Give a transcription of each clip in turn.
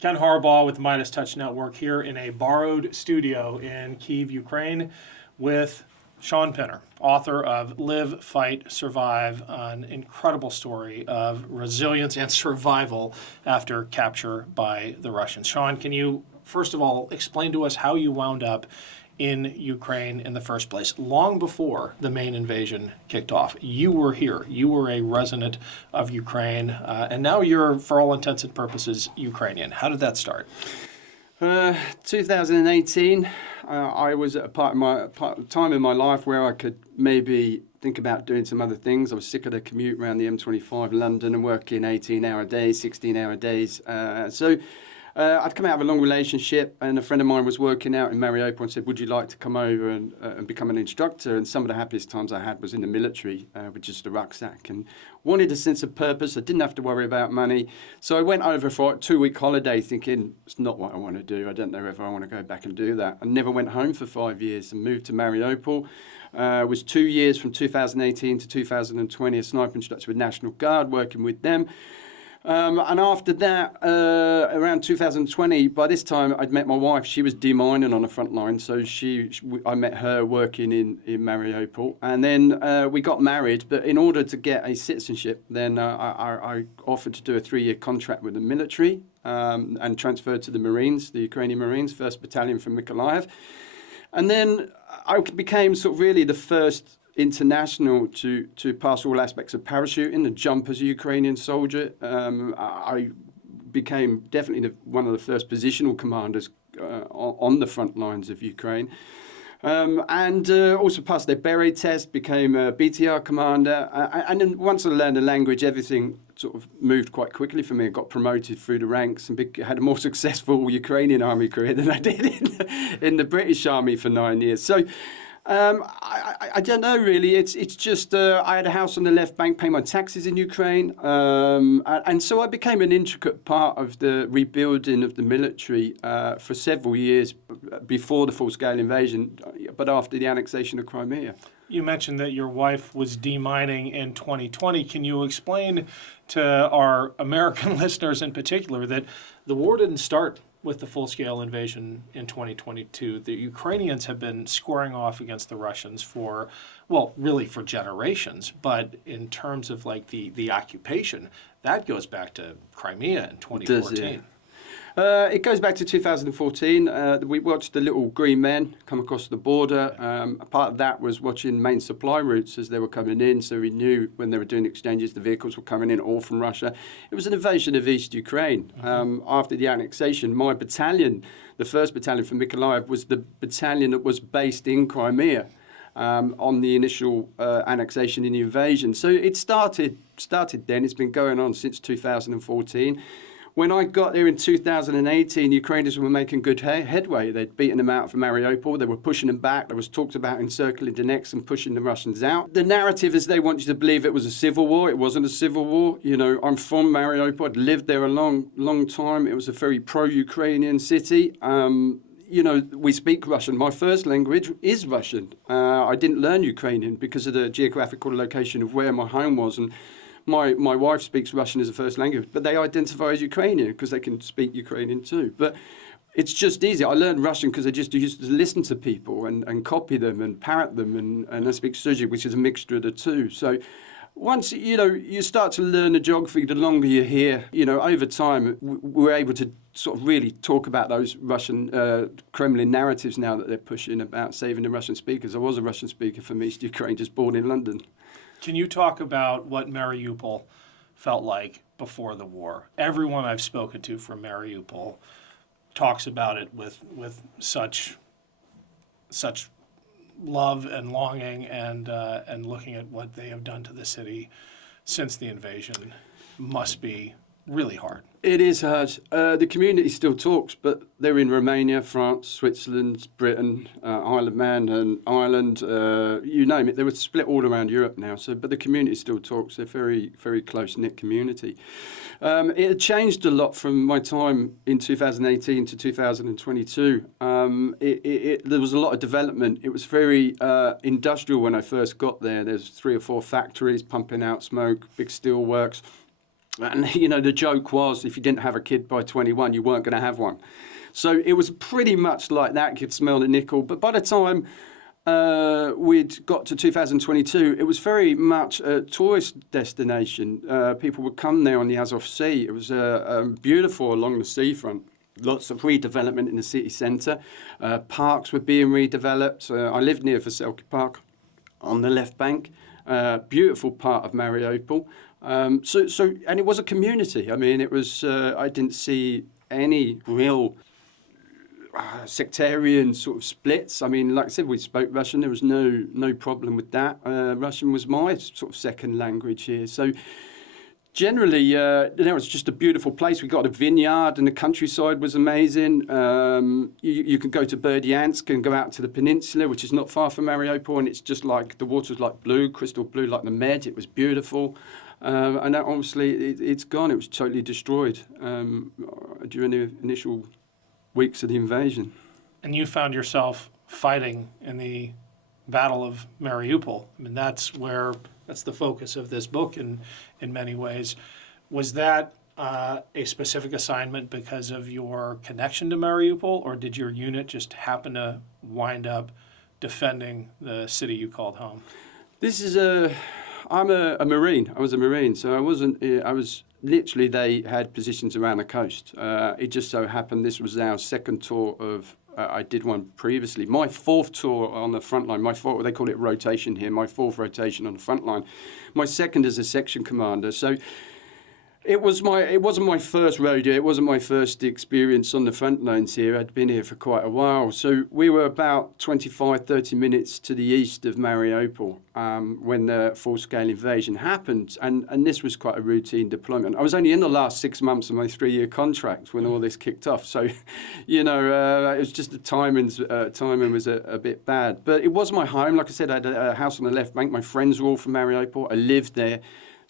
Ken Harbaugh with the Midas Touch Network here in a borrowed studio in Kyiv, Ukraine, with Shaun Pinner, author of Live, Fight, Survive, an incredible story of resilience and survival after capture by the Russians. Shaun, can you, first of all, explain to us how you wound up in Ukraine in the first place, long before the main invasion kicked off? You were here. You were a resident of Ukraine, and now you're, for all intents and purposes, Ukrainian. How did that start? 2018, I was at a time in my life where I could maybe think about doing some other things. I was sick of the commute around the M25 London and working 18-hour days, 16-hour days. I'd come out of a long relationship, and a friend of mine was working out in Mariupol and said, would you like to come over and become an instructor? And some of the happiest times I had was in the military with just a rucksack, and wanted a sense of purpose. I didn't have to worry about money. So I went over for a 2-week holiday thinking, it's not what I want to do. I don't know if I want to go back and do that. I never went home for 5 years and moved to Mariupol. Was 2 years from 2018 to 2020 a sniper instructor with National Guard, working with them. And after that, around 2020, by this time I'd met my wife. She was demining on the front line, so I met her working in Mariupol. And then we got married, but in order to get a citizenship, then I offered to do a 3-year contract with the military and transferred to the Marines, the Ukrainian Marines, 1st Battalion from Mykolaiv. And then I became sort of really the first international to pass all aspects of parachuting, the jump as a Ukrainian soldier. I became definitely one of the first positional commanders on the front lines of Ukraine. And also passed their beret test, became a BTR commander. And then once I learned the language, everything sort of moved quite quickly for me. I got promoted through the ranks and had a more successful Ukrainian army career than I did in the British Army for 9 years. So I don't know, really. It's just I had a house on the left bank, paying my taxes in Ukraine. And so I became an intricate part of the rebuilding of the military for several years before the full-scale invasion, but after the annexation of Crimea. You mentioned that your wife was demining in 2020. Can you explain to our American listeners in particular that the war didn't start with the full-scale invasion in 2022? The Ukrainians have been squaring off against the Russians for, well, really for generations. But in terms of like the occupation, that goes back to Crimea in 2014. It goes back to 2014. We watched the little green men come across the border. A part of that was watching main supply routes as they were coming in. So we knew when they were doing exchanges, the vehicles were coming in all from Russia. It was an invasion of East Ukraine. After the annexation, my battalion, the 1st Battalion from Mykolaiv, was the battalion that was based in Crimea on the initial annexation and the invasion. So it started then. It's been going on since 2014. When I got there in 2018, Ukrainians were making good headway. They'd beaten them out from Mariupol. They were pushing them back. There was talks about encircling Donetsk and pushing the Russians out. The narrative is they want you to believe it was a civil war. It wasn't a civil war. You know, I'm from Mariupol. I'd lived there a long time. It was a very pro-Ukrainian city. You know, we speak Russian. My first language is Russian. I didn't learn Ukrainian because of the geographical location of where my home was. And my wife speaks Russian as a first language, but they identify as Ukrainian because they can speak Ukrainian too. But it's just easy. I learned Russian because I just used to listen to people and copy them and parrot them. And I speak Suzyk, which is a mixture of the two. So once, you know, you start to learn the geography, the longer you're here, you know, over time, we're able to sort of really talk about those Russian Kremlin narratives now that they're pushing about saving the Russian speakers. I was a Russian speaker from East Ukraine, just born in London. Can you talk about what Mariupol felt like before the war? Everyone I've spoken to from Mariupol talks about it with such love and longing, and looking at what they have done to the city since the invasion must be really hard. It is hard. The community still talks, but they're in Romania, France, Switzerland, Britain, Isle of Man and Ireland, you name it. They were split all around Europe now, but the community still talks. They're a very, very close-knit community. It had changed a lot from my time in 2018 to 2022. There was a lot of development. It was very industrial when I first got there. There's 3 or 4 factories pumping out smoke, big steel works. And, you know, the joke was if you didn't have a kid by 21, you weren't going to have one. So it was pretty much like that. You could smell the nickel. But by the time we'd got to 2022, it was very much a tourist destination. People would come there on the Azov Sea. It was beautiful along the seafront. Lots of redevelopment in the city centre. Parks were being redeveloped. I lived near Veselki Park on the left bank. Beautiful part of Mariupol. And it was a community. I mean, it was. I didn't see any real sectarian sort of splits. I mean, like I said, we spoke Russian. There was no problem with that. Russian was my sort of second language here. So generally, it's just a beautiful place. We got a vineyard, and the countryside was amazing. You can go to Berdyansk and go out to the peninsula, which is not far from Mariupol, and it's just like the water's like blue, crystal blue, like the Med. It was beautiful. And that, obviously, it's gone. It was totally destroyed during the initial weeks of the invasion. And you found yourself fighting in the Battle of Mariupol. I mean, that's the focus of this book in many ways. Was that a specific assignment because of your connection to Mariupol, or did your unit just happen to wind up defending the city you called home? I'm a Marine. I was a Marine, so I was literally, they had positions around the coast. It just so happened this was our second tour of, I did one previously. My fourth tour on the front line, they call it rotation here, my fourth rotation on the front line. My second as a section commander. So it wasn't my first rodeo. It wasn't my first experience on the front lines here. I'd been here for quite a while. So we were about 25, 30 minutes to the east of Mariupol when the full-scale invasion happened. And this was quite a routine deployment. I was only in the last 6 months of my 3-year contract when all this kicked off. So, it was just the timing was a bit bad. But it was my home. Like I said, I had a house on the left bank. My friends were all from Mariupol. I lived there.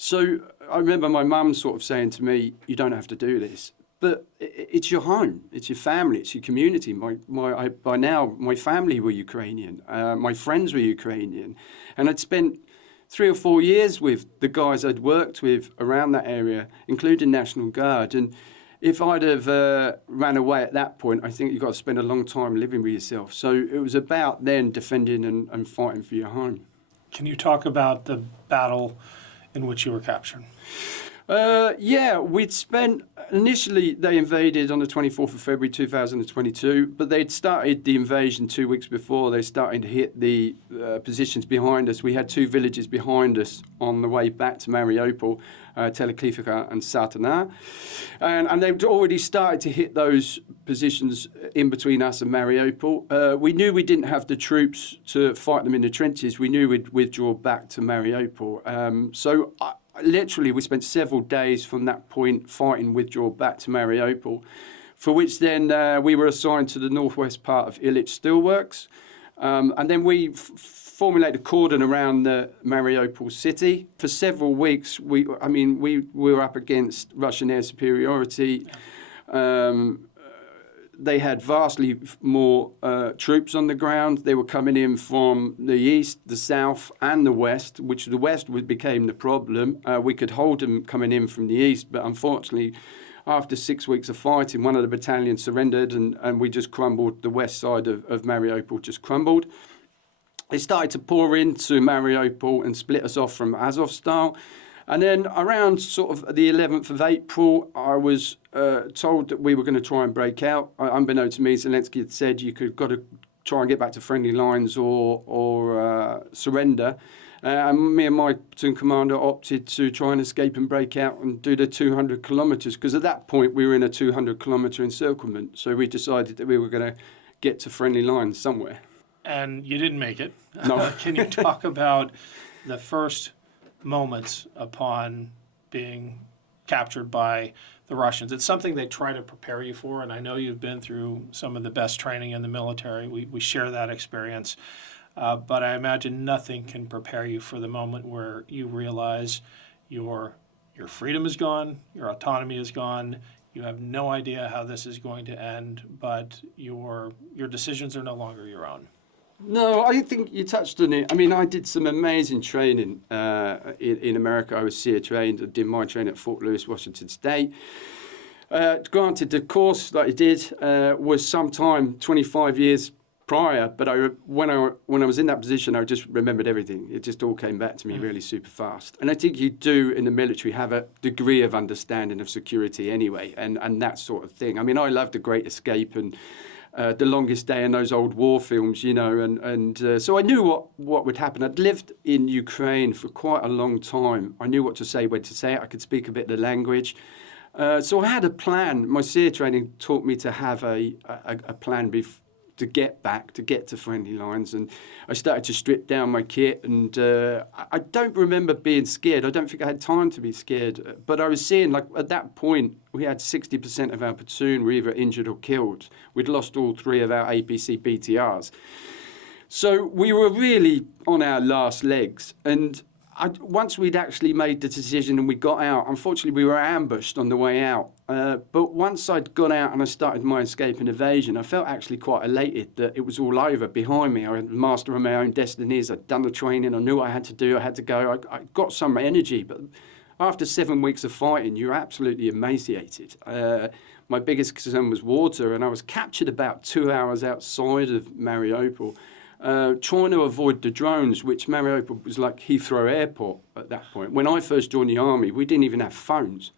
So I remember my mum sort of saying to me, you don't have to do this. But it's your home, it's your family, it's your community. By now, my family were Ukrainian, my friends were Ukrainian. And I'd spent 3 or 4 years with the guys I'd worked with around that area, including National Guard. And if I'd have ran away at that point, I think you've got to spend a long time living with yourself. So it was about then defending and fighting for your home. Can you talk about the battle in which you were captured? We'd spent, initially they invaded on the 24th of February 2022, but they'd started the invasion 2 weeks before. They started to hit the positions behind us. We had 2 villages behind us on the way back to Mariupol, Teleklifika and Satana. And they'd already started to hit those positions in between us and Mariupol. We knew we didn't have the troops to fight them in the trenches. We knew we'd withdraw back to Mariupol. Literally, we spent several days from that point fighting withdrawal back to Mariupol, for which then we were assigned to the northwest part of Illich Steelworks. And then we formulated a cordon around the Mariupol city. For several weeks, we were up against Russian air superiority. They had vastly more troops on the ground. They were coming in from the east, the south, and the west, which the west became the problem. We could hold them coming in from the east, but unfortunately, after 6 weeks of fighting, one of the battalions surrendered, and we just crumbled. The west side of Mariupol just crumbled. They started to pour into Mariupol and split us off from Azovstal. And then around sort of the 11th of April, I was told that we were going to try and break out. Unbeknownst to me, Zelensky had said you got to try and get back to friendly lines or surrender. And me and my platoon commander opted to try and escape and break out and do the 200 kilometres, because at that point we were in a 200-kilometre encirclement. So we decided that we were going to get to friendly lines somewhere. And you didn't make it. No. Can you talk about the first moments upon being captured by the Russians? It's something they try to prepare you for, and I know you've been through some of the best training in the military. We share that experience. But I imagine nothing can prepare you for the moment where you realize your freedom is gone, your autonomy is gone, you have no idea how this is going to end, but your decisions are no longer your own. No, I think you touched on it. I mean, I did some amazing training in America. I was SEER trained. I did my training at Fort Lewis, Washington State. Granted, the course that I did was sometime 25 years prior, but when I was in that position, I just remembered everything. It just all came back to me really super fast. And I think you do in the military have a degree of understanding of security anyway, and that sort of thing. I mean, I love The Great Escape and The Longest Day and those old war films, you know, and so I knew what would happen. I'd lived in Ukraine for quite a long time. I knew what to say, when to say it. I could speak a bit of the language. So I had a plan. My SEER training taught me to have a plan to get back, to get to friendly lines. And I started to strip down my kit. And I don't remember being scared. I don't think I had time to be scared. But I was seeing, like, at that point, we had 60% of our platoon were either injured or killed. We'd lost all 3 of our APC BTRs. So we were really on our last legs. And once we'd actually made the decision and we got out, unfortunately we were ambushed on the way out. But once I'd gone out and I started my escape and evasion, I felt actually quite elated that it was all over behind me. I was master of my own destinies. I'd done the training. I knew what I had to do. I had to go. I got some energy. But after 7 weeks of fighting, you're absolutely emaciated. My biggest concern was water, and I was captured about 2 hours outside of Mariupol. Trying to avoid the drones, which Mariupol was like Heathrow Airport at that point. When I first joined the army, we didn't even have phones.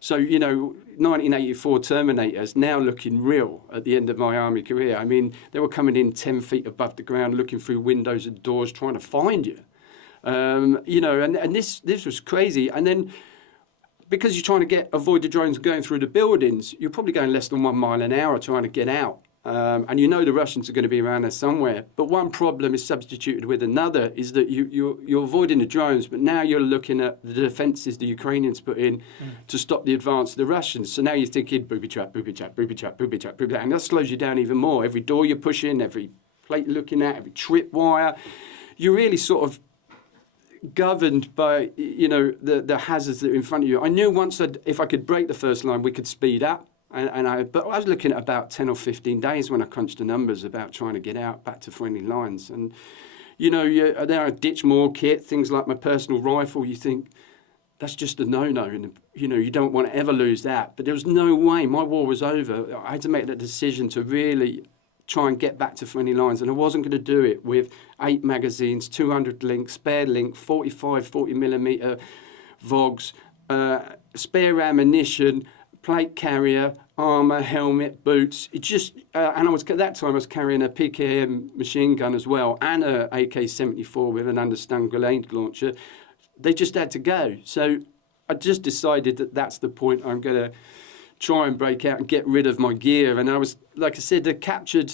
So, you know, 1984 Terminators now looking real at the end of my army career. I mean, they were coming in 10 feet above the ground, looking through windows and doors, trying to find you. You know, and this was crazy. And then because you're trying to avoid the drones going through the buildings, you're probably going less than 1 mile an hour trying to get out. And you know the Russians are going to be around there somewhere. But one problem is substituted with another, is that you're avoiding the drones, but now you're looking at the defences the Ukrainians put in to stop the advance of the Russians. So now you're thinking, booby trap, booby trap, booby trap, booby trap, booby trap. And that slows you down even more. Every door you're pushing, every plate you're looking at, every tripwire, you're really sort of governed by, you know, the hazards that are in front of you. I knew once if I could break the first line, we could speed up. But I was looking at about 10 or 15 days when I crunched the numbers about trying to get out back to friendly lines. And, you know, then I ditch more kit, things like my personal rifle. You think, that's just a no-no. And, you know, you don't want to ever lose that. But there was no way. My war was over. I had to make that decision to really try and get back to friendly lines. And I wasn't going to do it with 8 magazines, 200 links, spare link, 45, 40mm VOGs, spare ammunition, plate carrier, armour, helmet, boots. It just, and at that time I was carrying a PKM machine gun as well and a AK-74 with an underslung grenade launcher. They just had to go. So I just decided that that's the point. I'm going to try and break out and get rid of my gear. And I was, like I said, captured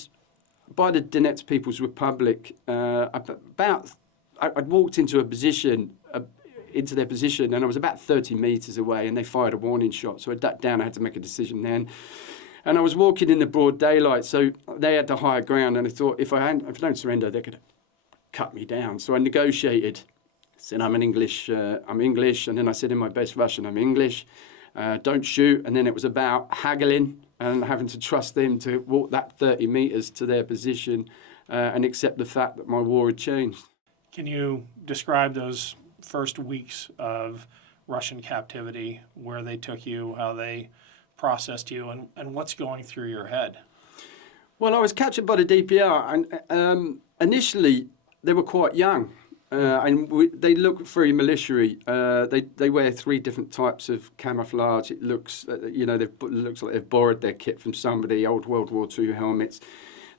by the Donetsk People's Republic. I'd walked into their position, and I was about 30 metres away, and they fired a warning shot. So I ducked down. I had to make a decision then. And I was walking in the broad daylight, so they had the higher ground, and I thought, if I don't surrender, they could cut me down. So I negotiated. I said, I'm English, and then I said in my best Russian, I'm English, don't shoot. And then it was about haggling and having to trust them to walk that 30 metres to their position and accept the fact that my war had changed. Can you describe those first weeks of Russian captivity, where they took you, how they processed you, and what's going through your head? Well, I was captured by the DPR, and initially they were quite young, and they look very military. They wear 3 different types of camouflage. It looks, it looks like they've borrowed their kit from somebody, old World War II helmets.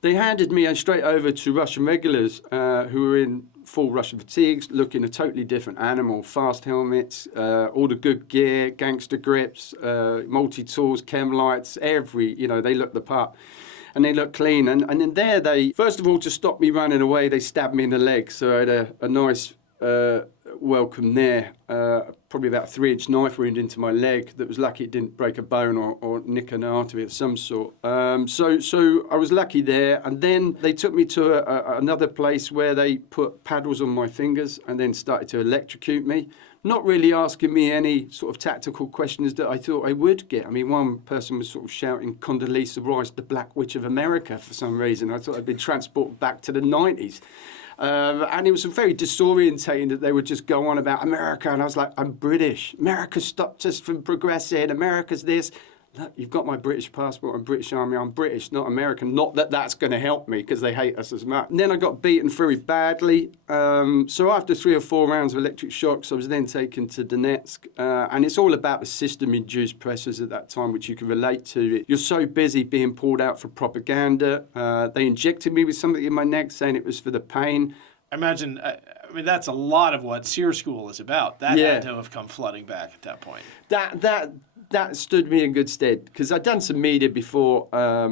They handed me straight over to Russian regulars who were in full Russian fatigues, looking a totally different animal, fast helmets, all the good gear, gangster grips, multi-tools, chem lights, they look the part. And they look clean. And then there first of all, to stop me running away, they stabbed me in the leg. So I had a nice welcome there. Probably about a 3-inch knife wound into my leg that was lucky it didn't break a bone or nick an artery of some sort. So I was lucky there. And then they took me to another place where they put paddles on my fingers and then started to electrocute me. Not really asking me any sort of tactical questions that I thought I would get. I mean, one person was sort of shouting Condoleezza Rice, the Black Witch of America, for some reason. I thought I'd been transported back to the 90s. And it was very disorientating that they would just go on about America. And I was like, I'm British. America stopped us from progressing. America's this. Look, you've got my British passport. I'm British Army. I'm British, not American. Not that that's going to help me because they hate us as much. And then I got beaten very badly. So after 3 or 4 rounds of electric shocks, I was then taken to Donetsk. And it's all about the system-induced pressures at that time, which you can relate to. You're so busy being pulled out for propaganda. They injected me with something in my neck saying it was for the pain. I imagine, I mean, that's a lot of what SEER School is about. That had to have come flooding back at that point. That stood me in good stead because I'd done some media before I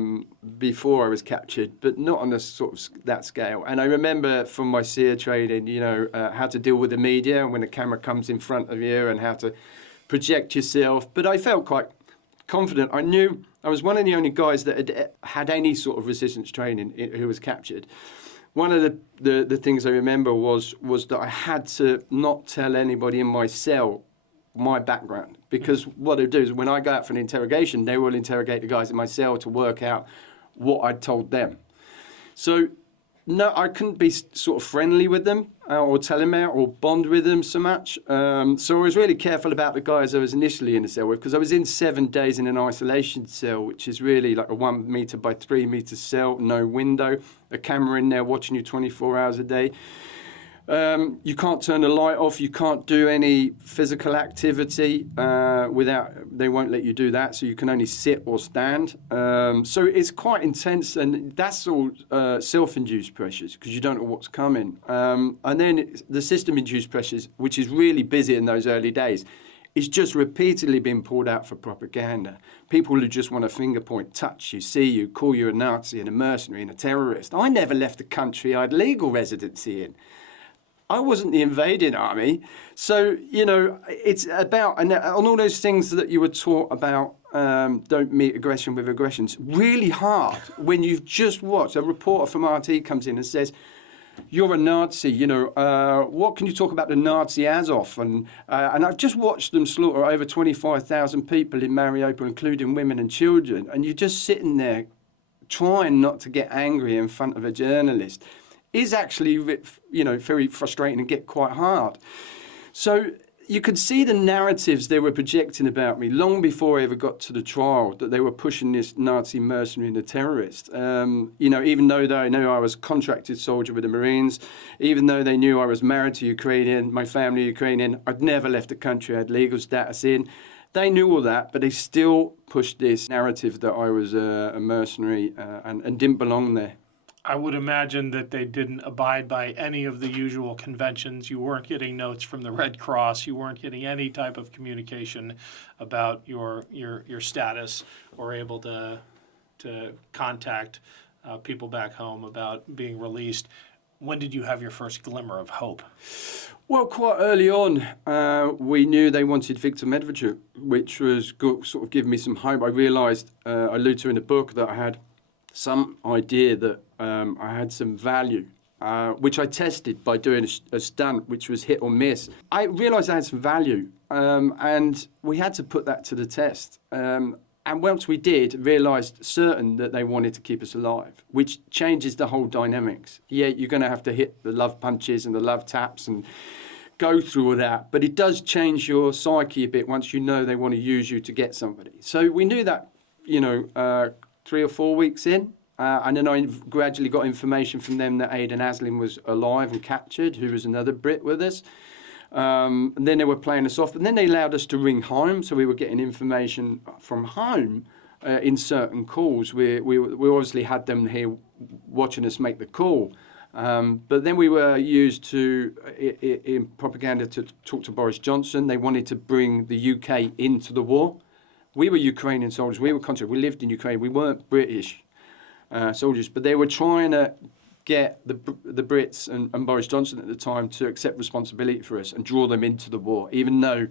was captured, but not on a sort of that scale. And I remember from my SEER training, how to deal with the media and when the camera comes in front of you and how to project yourself. But I felt quite confident. I knew I was one of the only guys that had any sort of resistance training who was captured. One of the things I remember was that I had to not tell anybody in my cell my background, because what they do is when I go out for an interrogation, they will interrogate the guys in my cell to work out what I'd told them. So no, I couldn't be sort of friendly with them or tell them out or bond with them so much. So I was really careful about the guys I was initially in the cell with, because I was in 7 days in an isolation cell, which is really like a 1 meter by 3 meter cell, no window, a camera in there watching you 24 hours a day. You can't turn the light off. You can't do any physical activity they won't let you do that. So you can only sit or stand. So it's quite intense, and that's all self-induced pressures because you don't know what's coming. And then the system-induced pressures, which is really busy in those early days, is just repeatedly being pulled out for propaganda. People who just want to finger point, touch you, see you, call you a Nazi and a mercenary and a terrorist. I never left the country I had legal residency in. I wasn't the invading army. So, it's about, and on all those things that you were taught about, don't meet aggression with aggression. It's really hard when you've just watched, a reporter from RT comes in and says, you're a Nazi, what can you talk about the Nazi Azov? And I've just watched them slaughter over 25,000 people in Mariupol, including women and children. And you're just sitting there trying not to get angry in front of a journalist. Is actually, very frustrating and get quite hard. So you could see the narratives they were projecting about me long before I ever got to the trial, that they were pushing this Nazi mercenary and a terrorist. Even though they knew I was a contracted soldier with the Marines, even though they knew I was married to Ukrainian, my family Ukrainian, I'd never left the country, I had legal status in. They knew all that, but they still pushed this narrative that I was a mercenary and didn't belong there. I would imagine that they didn't abide by any of the usual conventions. You weren't getting notes from the Red Cross. You weren't getting any type of communication about your status, or able to contact people back home about being released. When did you have your first glimmer of hope? Well, quite early on, we knew they wanted Victor Medvedchuk, which was sort of giving me some hope. I realised, I allude to in the book, that I had some idea that I had some value, which I tested by doing a stunt, which was hit or miss. I realised I had some value, and we had to put that to the test. And once we did, realised certain that they wanted to keep us alive, which changes the whole dynamics. Yeah, you're going to have to hit the love punches and the love taps and go through all that, but it does change your psyche a bit once you know they want to use you to get somebody. So we knew that, 3 or 4 weeks in, and then I gradually got information from them that Aidan Aslin was alive and captured, who was another Brit with us. And then they were playing us off, and then they allowed us to ring home, so we were getting information from home in certain calls. We obviously had them here watching us make the call, but then we were used in propaganda to talk to Boris Johnson. They wanted to bring the UK into the war. We were Ukrainian soldiers. We were contract. We lived in Ukraine. We weren't British soldiers, but they were trying to get the Brits and Boris Johnson at the time to accept responsibility for us and draw them into the war, even though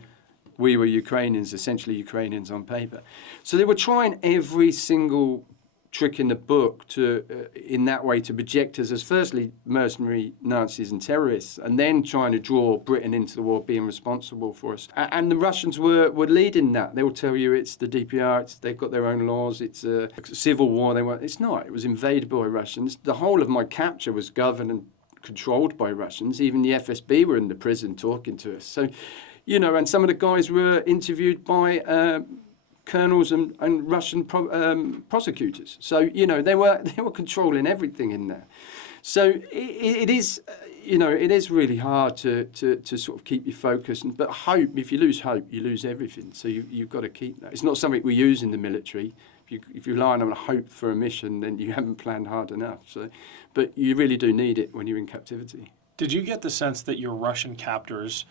we were Ukrainians, essentially Ukrainians on paper. So they were trying every single trick in the book to, in that way, to project us as firstly mercenary Nazis and terrorists, and then trying to draw Britain into the war, being responsible for us. And the Russians were leading that. They will tell you it's the DPR, they've got their own laws, it's a civil war. It's not. It was invaded by Russians. The whole of my capture was governed and controlled by Russians. Even the FSB were in the prison talking to us. So, you know, and some of the guys were interviewed by colonels and Russian prosecutors. So, you know, they were controlling everything in there. So it is, you know, it is really hard to sort of keep you focused. But hope, if you lose hope, you lose everything. So you've got to keep that. It's not something we use in the military. If you rely on hope for a mission, then you haven't planned hard enough. So, but you really do need it when you're in captivity. Did you get the sense that your Russian captors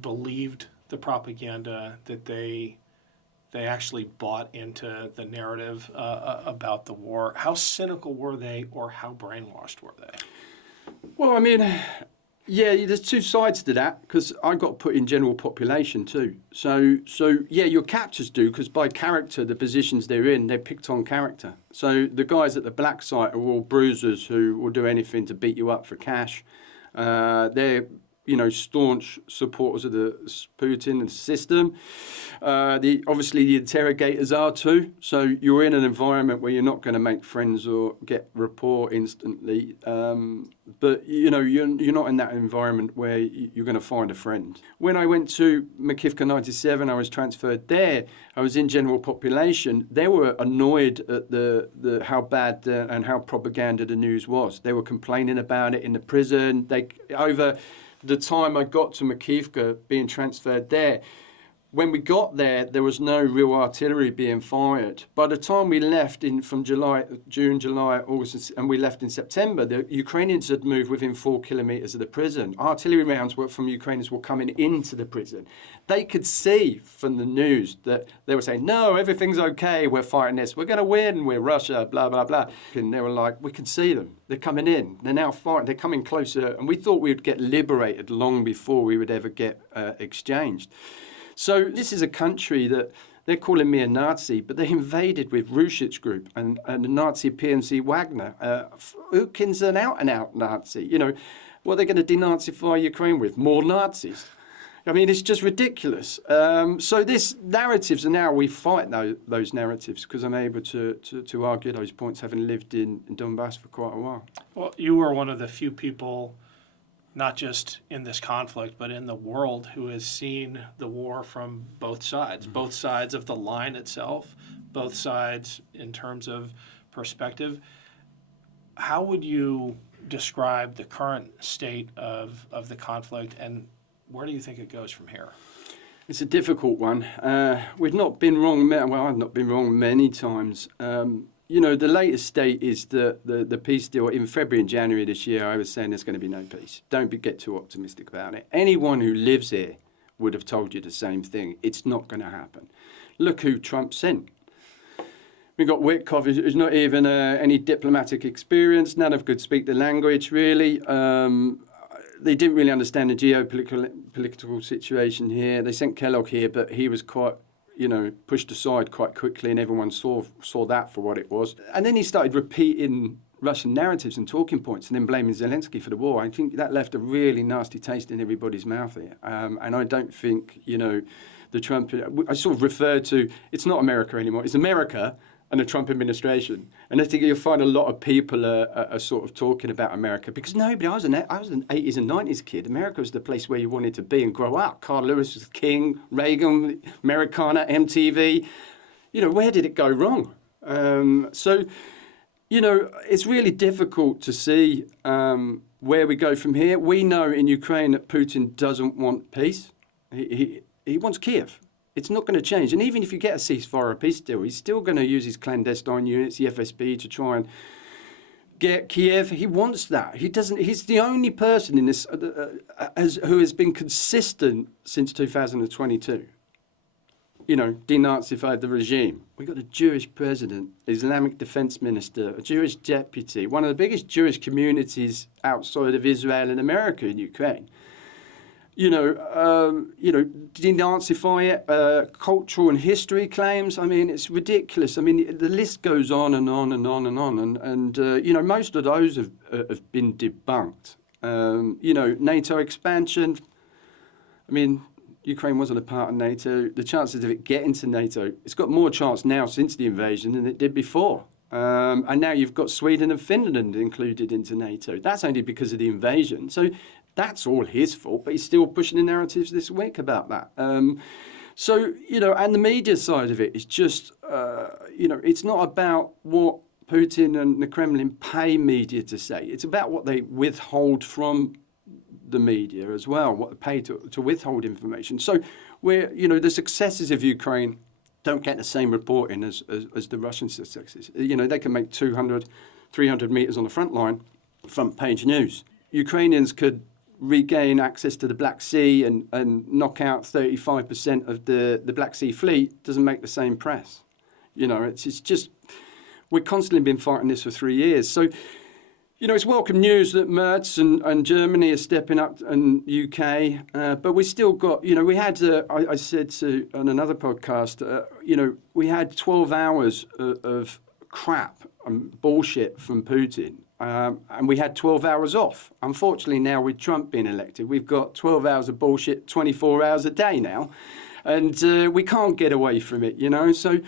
believed the propaganda, that they actually bought into the narrative about the war? How cynical were they, or how brainwashed were they? Well, I mean, yeah, there's two sides to that, because I got put in general population too. So yeah, your captors do, because by character, the positions they're in, they're picked on character. So the guys at the black site are all bruisers who will do anything to beat you up for cash. They're, you know, staunch supporters of the Putin and system. Obviously the interrogators are too. So you're in an environment where you're not going to make friends or get rapport instantly. But you know, you're not in that environment where you're going to find a friend. When I went to Makivka 97, I was transferred there. I was in general population. They were annoyed at the how bad and how propaganda the news was. They were complaining about it in the prison. Over the time I got to Makivka, being transferred there, when we got there, there was no real artillery being fired. By the time we left from June, July, August, and we left in September, the Ukrainians had moved within 4 kilometres of the prison. Artillery rounds from Ukrainians were coming into the prison. They could see from the news that they were saying, no, everything's okay, we're fighting this, we're going to win, we're Russia, blah, blah, blah. And they were like, we can see them. They're coming in. They're now fighting. They're coming closer. And we thought we would get liberated long before we would ever get exchanged. So this is a country that they're calling me a Nazi, but they invaded with Rushit's group and the Nazi PNC Wagner. Ukin's an out-and-out Nazi. You know, what are they going to denazify Ukraine with? More Nazis. I mean, it's just ridiculous. So this narratives, and now we fight those narratives because I'm able to argue those points, having lived in Donbass for quite a while. Well, you were one of the few people, not just in this conflict, but in the world, who has seen the war from both sides, both sides of the line itself, both sides in terms of perspective. How would you describe the current state of the conflict, and where do you think it goes from here? It's a difficult one. We've not been wrong. Well, I've not been wrong many times. You know, the latest state is the peace deal. In February and January this year, I was saying there's going to be no peace. Don't get too optimistic about it. Anyone who lives here would have told you the same thing. It's not going to happen. Look who Trump sent. We got Witkoff, who's not even any diplomatic experience. None of could speak the language, really. They didn't really understand the geopolitical situation here. They sent Kellogg here, but he was quite, you know, pushed aside quite quickly, and everyone saw that for what it was. And then he started repeating Russian narratives and talking points, and then blaming Zelensky for the war. I think that left a really nasty taste in everybody's mouth here. And I don't think, you know, the Trump, I sort of referred to, it's not America anymore, it's America and the Trump administration. And I think you'll find a lot of people are sort of talking about America, because nobody, I was an 80s and 90s kid. America was the place where you wanted to be and grow up. Carl Lewis was king, Reagan, Americana, MTV. You know, where did it go wrong? So, you know, it's really difficult to see where we go from here. We know in Ukraine that Putin doesn't want peace. He wants Kiev. It's not going to change. And even if you get a ceasefire or a peace deal, he's still going to use his clandestine units, the FSB, to try and get Kiev. He wants that. He doesn't. He's the only person in this who has been consistent since 2022. denazified the regime. We got a Jewish president, Islamic defense minister, a Jewish deputy, one of the biggest Jewish communities outside of Israel and America in Ukraine. Denazify it, cultural and history claims. I mean, it's ridiculous. I mean, the list goes on and on and on and on. And most of those have been debunked. NATO expansion. I mean, Ukraine wasn't a part of NATO. The chances of it getting to NATO, it's got more chance now since the invasion than it did before. And now you've got Sweden and Finland included into NATO. That's only because of the invasion. So that's all his fault, but he's still pushing the narratives this week about that. And the media side of it is just, it's not about what Putin and the Kremlin pay media to say. It's about what they withhold from the media as well, what they pay to withhold information. So the successes of Ukraine don't get the same reporting as the Russian successes. They can make 200, 300 meters on the front line, front page news. Ukrainians could regain access to the Black Sea and knock out 35% of the Black Sea fleet. Doesn't make the same press. It's just, we've constantly been fighting this for 3 years. So, it's welcome news that Merz and Germany are stepping up, and UK, but we still got, we had, I said on another podcast, we had 12 hours of crap and bullshit from Putin, and we had 12 hours off. Unfortunately, now with Trump being elected, we've got 12 hours of bullshit 24 hours a day now, and we can't get away from it, so...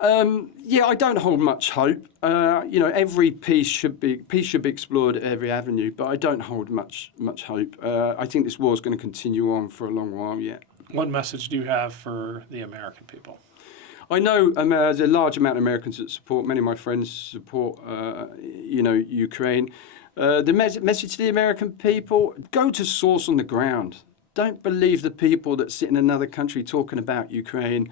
I don't hold much hope. Every peace should be explored at every avenue, but I don't hold much hope. I think this war is going to continue on for a long while yet. What message do you have for the American people? I know there's a large amount of Americans that support. Many of my friends support, Ukraine. The message to the American people: go to source on the ground. Don't believe the people that sit in another country talking about Ukraine,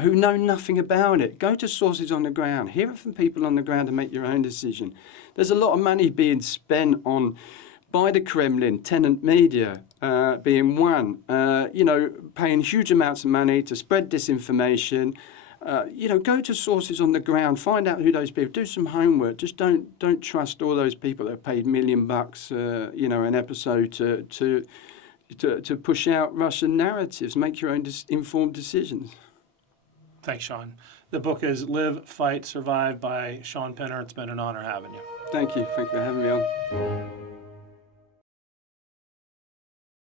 who know nothing about it. Go to sources on the ground. Hear it from people on the ground and make your own decision. There's a lot of money being spent by the Kremlin, tenant media being one, paying huge amounts of money to spread disinformation. Go to sources on the ground. Find out who those people. Do some homework. Just don't trust all those people that have paid $1 million, an episode to push out Russian narratives. Make your own informed decisions. Thanks, Shaun. The book is Live, Fight, Survive by Shaun Pinner. It's been an honor having you. Thank you. Thank you for having me on.